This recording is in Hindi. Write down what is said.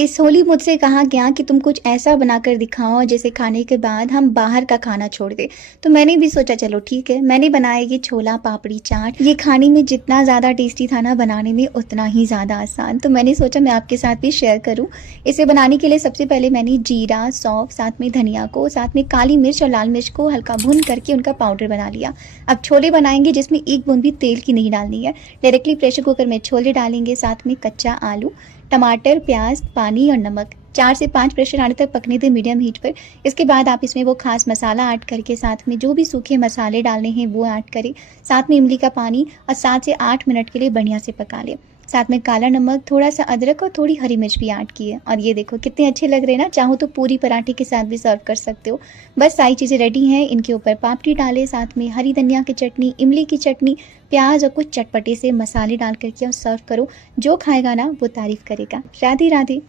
इस होली मुझसे कहा गया कि तुम कुछ ऐसा बनाकर दिखाओ जिसे खाने के बाद हम बाहर का खाना छोड़ दें। तो मैंने भी सोचा चलो ठीक है, मैंने बनाया ये छोला पापड़ी चाट। ये खाने में जितना ज़्यादा टेस्टी था ना, बनाने में उतना ही ज़्यादा आसान। तो मैंने सोचा मैं आपके साथ भी शेयर करूं। इसे बनाने के लिए सबसे पहले मैंने जीरा, सौंफ, साथ में धनिया को, साथ में काली मिर्च और लाल मिर्च को हल्का भून करके उनका पाउडर बना लिया। अब छोले बनाएंगे जिसमें एक बूंद भी तेल की नहीं डालनी है। डायरेक्टली प्रेशर कुकर में छोले डालेंगे, साथ में कच्चा आलू, टमाटर, प्याज, पानी और नमक। 4 से 5 प्रेशर आने तक पकने दें मीडियम हीट पर। इसके बाद आप इसमें वो खास मसाला ऐड करके साथ में जो भी सूखे मसाले डालने हैं वो ऐड करें। साथ में इमली का पानी और 7 से 8 मिनट के लिए बढ़िया से पका लें। साथ में काला नमक, थोड़ा सा अदरक और थोड़ी हरी मिर्च भी ऐड की है। और ये देखो कितने अच्छे लग रहे हैं ना। चाहो तो पूरी पराठे के साथ भी सर्व कर सकते हो। बस सारी चीज़ें रेडी हैं। इनके ऊपर पापड़ी डालें, साथ में हरी धनिया की चटनी, इमली की चटनी, प्याज और कुछ चटपटे से मसाले डाल करके और सर्व करो। जो खाएगा ना वो तारीफ करेगा। राधे राधे।